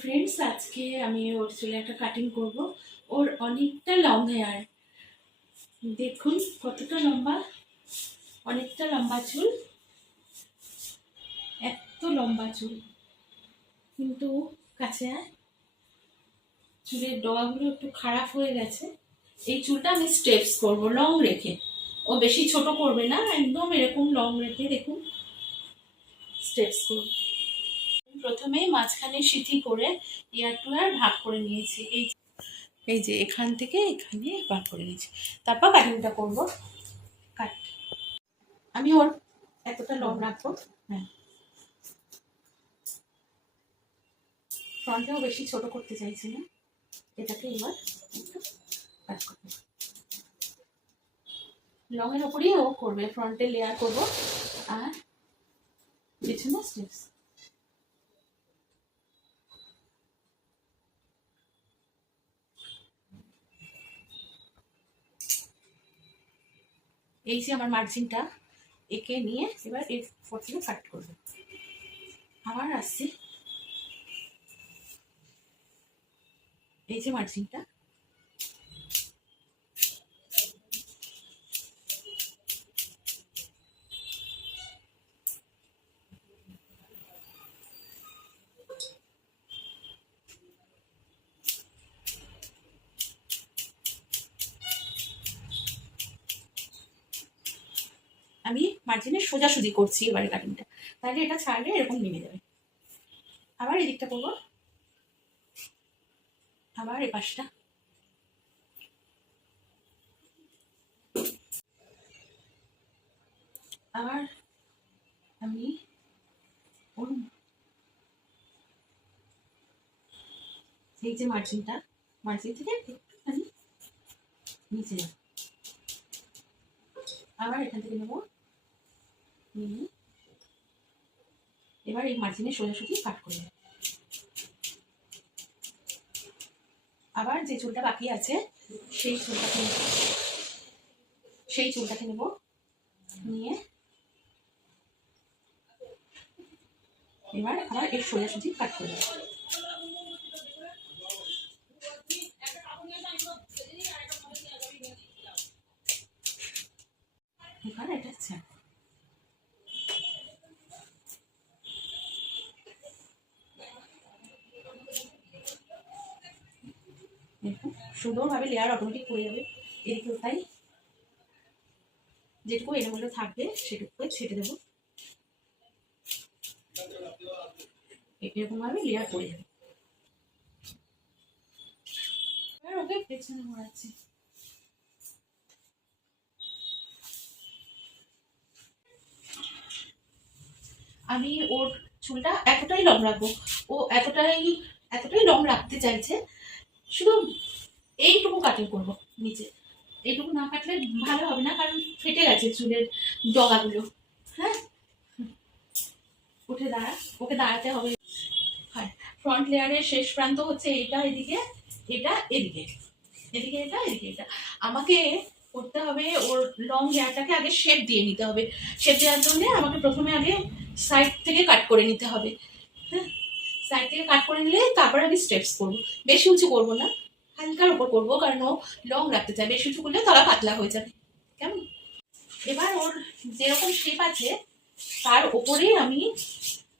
Friends আজকে আমি ওর চুলে একটা কাটিং করব। ওর অনেকটা লং হেয়ার দেখুন কতটা লম্বা, অনেকটা লম্বা চুল, এত লম্বা চুল। কিন্তু কাছে। চুলের ডগাগুলো একটু খারাপ হয়ে গেছে। এই চুলটা আমি স্টেপস করব লং রেখে। ও বেশি ছোট করবে না, একদম এরকম লং রেখে দেখুন। স্টেপস করব। প্রথমে মাঝখানে সিথি করে ইয়ার টু ইয়ার ভাগ করে নিয়েছি। এই এই যে এখান থেকে এখানে ভাগ করে নিয়েছি। তারপর কাটিংটা করব। কাট আমি ওর এতটা লং রাখব। হ্যাঁ। ফ্রন্টেও বেশি ছোট করতে চাইছি না। এটাকে এবার কাট করব। লংয়ের ওপরেই ও করবে। ফ্রন্টে লেয়ার করব। আর পেছনে স্টেপস এই যে আমার মার্জিনটা একে নিয়ে এবার এর ফোর কাট করব। আবার আসছি। এই যে মার্জিনটা মার্জিনে সোজাসুজি করছি এবারে কাটিংটা তাহলে এটা ছাড়লে এরকম নেমে যাবে। আবার এদিকটা করব। আবার এ পাশটা। আবার আমি এই যে মার্জিনটা মার্জিন থেকে একটুখানি নিচে আবার এখান থেকে নেব এবার এই মার্জিনে সোজাসুজি কাট করে আবার যে চুলটা বাকি আছে, সেই চুলটাকে সেই চুলটাকে নেব। নিয়ে এবার আবার এর সোজাসুজি কাট করে এবার এটা ছাড়। দেখুন সুন্দরভাবে লেয়ার অটোমেটিক পড়ে যাবে। এদিকেও তাই যেটুকু এলোমেলো থাকবে, সেটুকু ছেটে দেবো। এরকমভাবে লেয়ার পড়ে যাবে এবার ওকে আমি ওর চুলটা এতটাই লং রাখব। ও এতটাই এতটাই লং রাখতে চাইছে শুধু এইটুকু কাটিং করব নিচে। এইটুকু না কাটলে ভালো হবে না, কারণ ফেটে গেছে চুলের ডগাগুলো। হ্যাঁ? উঠে দাঁড়া, ওকে দাঁড়াতে হবে। হয় ফ্রন্ট লেয়ারের শেষ প্রান্ত হচ্ছে এটা এদিকে এটা, এদিকে। এদিকে এটা এদিকে এটা। আমাকে করতে হবে ওর লং হেয়ারটাকে আগে শেপ দিয়ে নিতে হবে। শেপ দেওয়ার জন্য আমাকে প্রথমে আগে সাইড থেকে কাট করে নিতে হবে। হ্যাঁ? সাইড থেকে কাট করে নিলে তারপরে আমি স্টেপস করব। বেশি উঁচু করব না, হালকার উপর করব, কারণ ও লং রাখতে চায়। বেশি উঁচু করলে তলা পাতলা হয়ে যাবে। কেমন? এবার ওর যেরকম শেপ আছে, তার ওপরেই আমি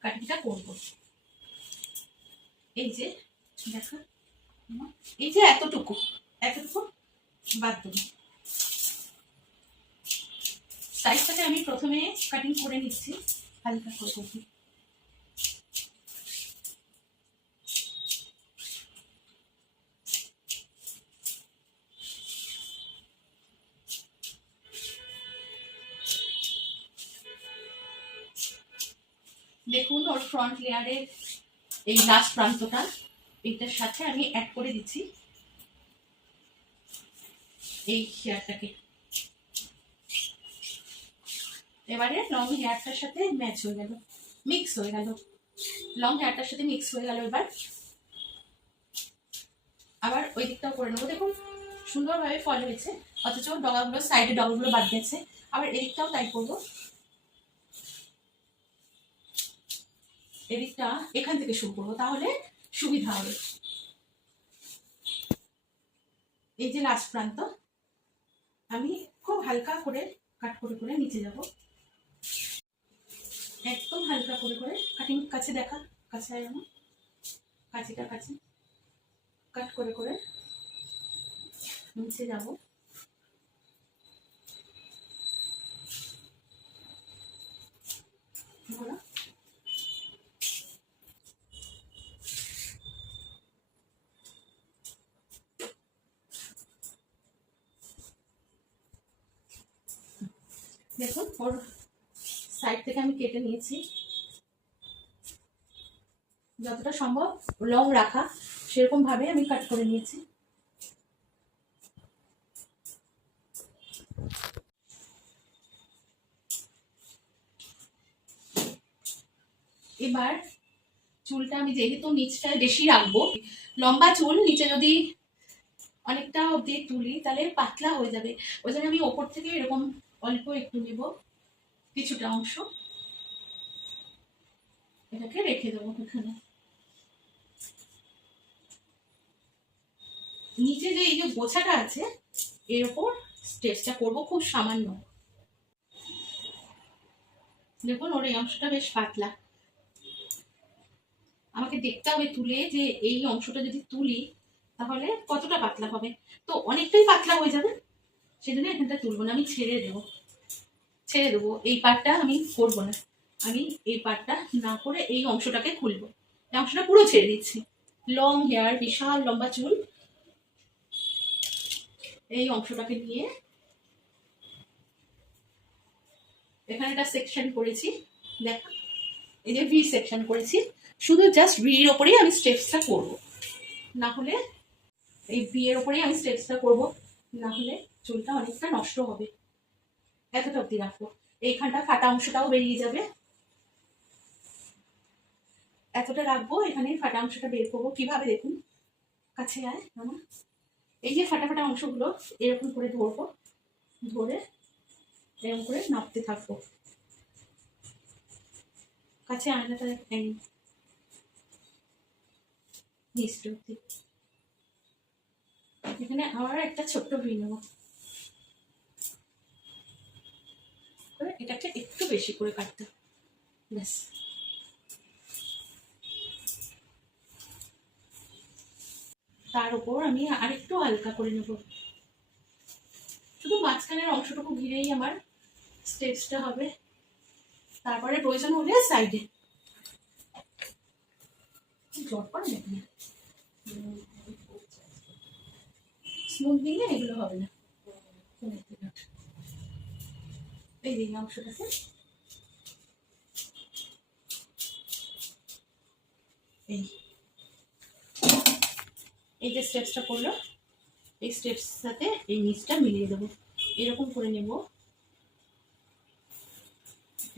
কাটিংটা করব। এই যে, দেখা। এই যে এতটুকু এতটুকু বাদ দেবো। সাইজটাকে আমি প্রথমে কাটিং করে নিচ্ছি, হালকা করে দেখুন, ওর ফ্রন্ট লেয়ারের এই লাস্ট প্রান্তটা, এইটার সাথে আমি অ্যাড করে দিচ্ছি। এই হেয়ারটাকে এবারে লং হেয়ারটার সাথে ম্যাচ হয়ে গেল মিক্স হয়ে গেল। লং হেয়ারটার সাথে মিক্স হয়ে গেল এবার। আবার ওই দিকটাও করে নেব। দেখুন, সুন্দরভাবে ফল হয়েছে, অথচ ডগাগুলো সাইডে ডগাগুলো বাদ গেছে। আবার এদিকটাও তাই করব। এদিকটা এখান থেকে শুরু করব, তাহলে সুবিধা হবে। এই যে লাস্ট প্রান্ত, আমি খুব হালকা করে কাট করে করে নিচে যাব। একদম হালকা করে করে কাটিং কাছে দেখা, কাছে আমার। কাছিটা কাছে কাট করে করে নিচে যাব ঘোরা দেখুন, ওর সাইড থেকে আমি কেটে নিয়েছি। যতটা সম্ভব লং রাখা সেরকম ভাবে আমি কাট করে নিয়েছি। এবার চুলটা আমি যেহেতু নিচটা বেশি রাখব, লম্বা চুল নিচে যদি অনেকটা অবধি তুলি, তাহলে পাতলা হয়ে যাবে। ওই জন্য আমি ওপর থেকে এরকম অল্প একটু নেব, কিছুটা অংশ। এটাকে রেখে দেবো এখানে নিচে যে এই যে গোছাটা আছে, এর ওপর স্টেচটা করব খুব সামান্য। দেখুন, ওর এই অংশটা বেশ পাতলা। আমাকে দেখতে হবে তুলে যে এই অংশটা যদি তুলি, তাহলে কতটা পাতলা হবে? তো অনেকটাই পাতলা হয়ে যাবে। সেজন্য এখানটা তুলবো না, আমি ছেড়ে দেবো। ছেড়ে দেবো। এই পার্টটা আমি করব না। আমি এই পার্টটা না করে এই অংশটাকে খুলবো। এই অংশটা পুরো ছেড়ে দিচ্ছি। লং হেয়ার, বিশাল লম্বা চুল। এই অংশটাকে নিয়ে এখানে একটা সেকশন করেছি। দেখ, এই যে ভি সেকশন করেছি। শুধু জাস্ট ভির ওপরেই আমি স্টেপসটা করব। না হলে এই ভি এর ওপরেই আমি স্টেপসটা করব। না হলে চুলটা অনেকটা নষ্ট হবে। এতটা অব্দি রাখব। এইখানটা ফাটা অংশটাও বেরিয়ে যাবে। এতটা রাখব, এখানে ফাটা অংশটা বের করব। কীভাবে দেখুন? কাছে আয় আমার এই যে ফাটা ফাটা অংশগুলো, এরকম করে ধরবো। ধরে এরকম করে নাপতে থাকব। কাছে আয়নাটা এখানে আবার একটা ছোট্ট ভি নেব করে এটাকে একটু বেশি করে কাটতে হবে। ব্যাস। তার উপর আমি আরেকটু হালকা করে নেব। শুধু মাঝখানের অংশটুকু ঘিরেই আমার স্টেপসটা হবে। তারপরে প্রয়োজন হলে সাইডে। স্মুথ দিলে এগুলো হবে না। এই যে অংশটাকে। এই। এই যে স্টেপসটা করল, এই স্টেপস সাথে এই নিচটা মিলিয়ে দেবো। এরকম করে নেব।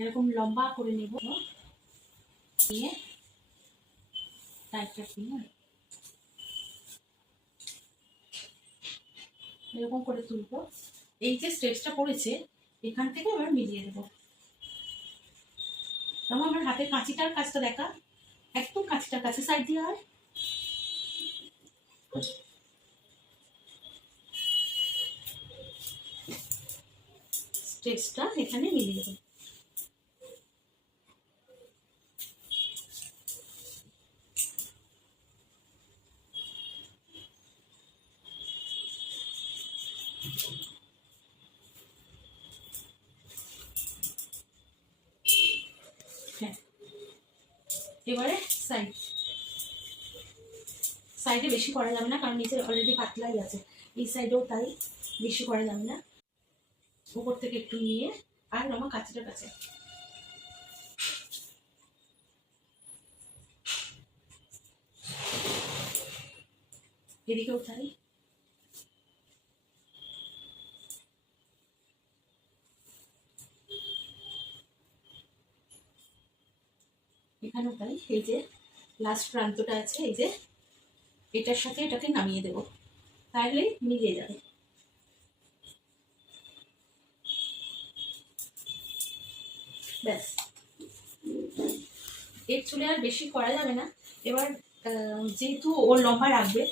এরকম লম্বা করে নেব। নিয়ে টাইটটা নিয়ে। এরকম করে তুলবো। এই যে স্টেপসটা পড়েছে এখান থেকে এবার মিলিয়ে দেবো। তখন আমার হাতে কাঁচিটার কাজটা দেখা। একদম কাঁচিটার কাছে, সাইড দিয়ে হয় স্টেজটা এখানে মিলিয়ে দেবো। সাইডে বেশি করা যাবে না, কারণ নিচে অলরেডি পাতলাই আছে। এই সাইডেও তাই বেশি করা যাবে না। উপর থেকে একটু নিয়ে আর আমার কাছেটা কাছে। এদিকেও তাই। এখানেও তাই, এই যে লাস্ট প্রান্তটা আছে, এই যে এটার সাথে এটাকে নামিয়ে দেব। তাহলে মিলিয়ে যাবে। ব্যাস। এর চুলে আর বেশি করা যাবে না। এবার যেহেতু ওর লম্বা রাখবে,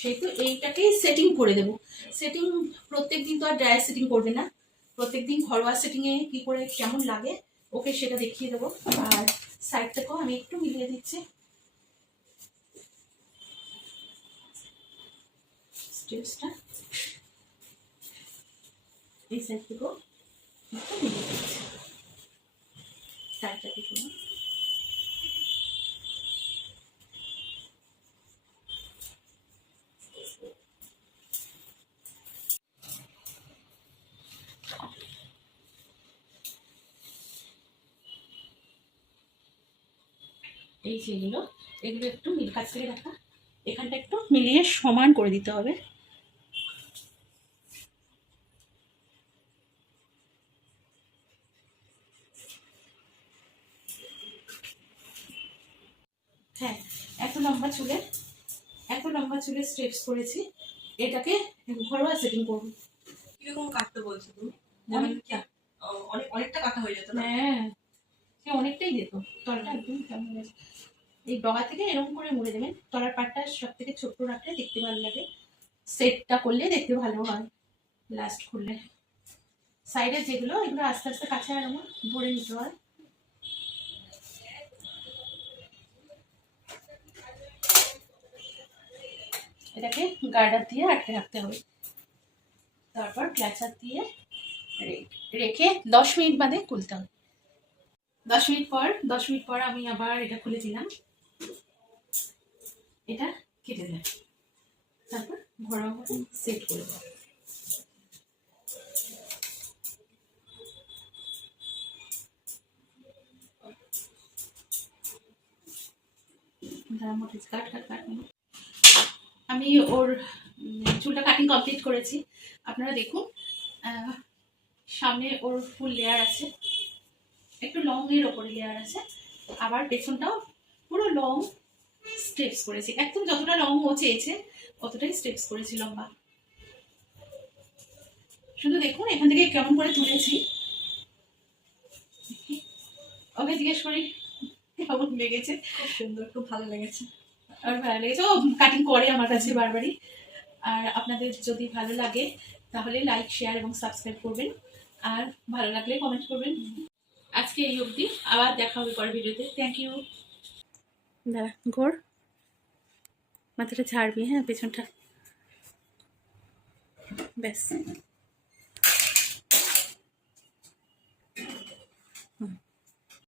সেহেতু এইটাকেই সেটিং করে দেবো। সেটিং প্রত্যেক দিন তো আর ড্রায়ার সেটিং করবে না। প্রত্যেক দিন ঘরোয়া সেটিংয়ে কী করে কেমন লাগে, ওকে সেটা দেখিয়ে দেবো। আর সাইড থেকেও আমি একটু মিলিয়ে দিচ্ছি। এই সাইড সাইডটা এই যেগুলো এগুলো একটু মিল কাছ থেকে দেখা এখানটা একটু মিলিয়ে সমান করে দিতে হবে। হ্যাঁ এত লম্বা চুলে এত লম্বা চুলে স্ট্রেপস করেছি। এটাকে ঘরোয়া সেটিং করব। কীরকম কাটতে বলছো তুমি? অনেক অনেকটা কাটা হয়ে যেত হ্যাঁ সে অনেকটাই যেত। তলটা একদম কেমন এই ডগা থেকে এরকম করে মুড়ে দেবেন। তলার পাটটা সব থেকে ছোট্ট রাখলে দেখতে ভালো লাগে। সেটটা করলে দেখতে ভালো হয়। লাস্ট করলে। সাইডে যেগুলো এগুলো আস্তে আস্তে কাছে আরও ধরে নিতে হয়। এটাকে গার্ডার দিয়ে আটকে রাখতে হবে। তারপর ক্ল্যাচার দিয়ে রেখে দশ মিনিট বাদে খুলতে হবে। দশ মিনিট পর, দশ মিনিট পর আমি আবার এটা খুলে দিলাম। এটা কেটে দিলাম তারপর ঘরোয়া সেট করে দেবো। মোটে কাট কাট কাট। আমি ওর চুলটা কাটিং কমপ্লিট করেছি। আপনারা দেখুন সামনে ওর ফুল লেয়ার আছে। একটু লং এর ওপরে লেয়ার আছে। আবার পেছনটাও পুরো লং স্টেপস করেছি। একদম যতটা লং ও চেয়েছে, অতটাই স্টেপস করেছি লম্বা। শুধু দেখুন, এখান থেকে কেমন করে তুলেছি। ওকে, জিজ্ঞেস করি, কেমন লেগেছে? খুব সুন্দর, খুব ভালো লেগেছে। আর ভালো লেগেছে। ও কাটিং করে আমার কাছে বারবারই। আর আপনাদের যদি ভালো লাগে, তাহলে লাইক শেয়ার এবং সাবস্ক্রাইব করবেন। আর ভালো লাগলে কমেন্ট করবেন। আজকে এই অবধি। আবার দেখা হবে পরের ভিডিওতে। থ্যাংক ইউ দাঁড়া, ঘোর। মাথাটা ছাড়বি হ্যাঁ পেছনটা। ব্যাস।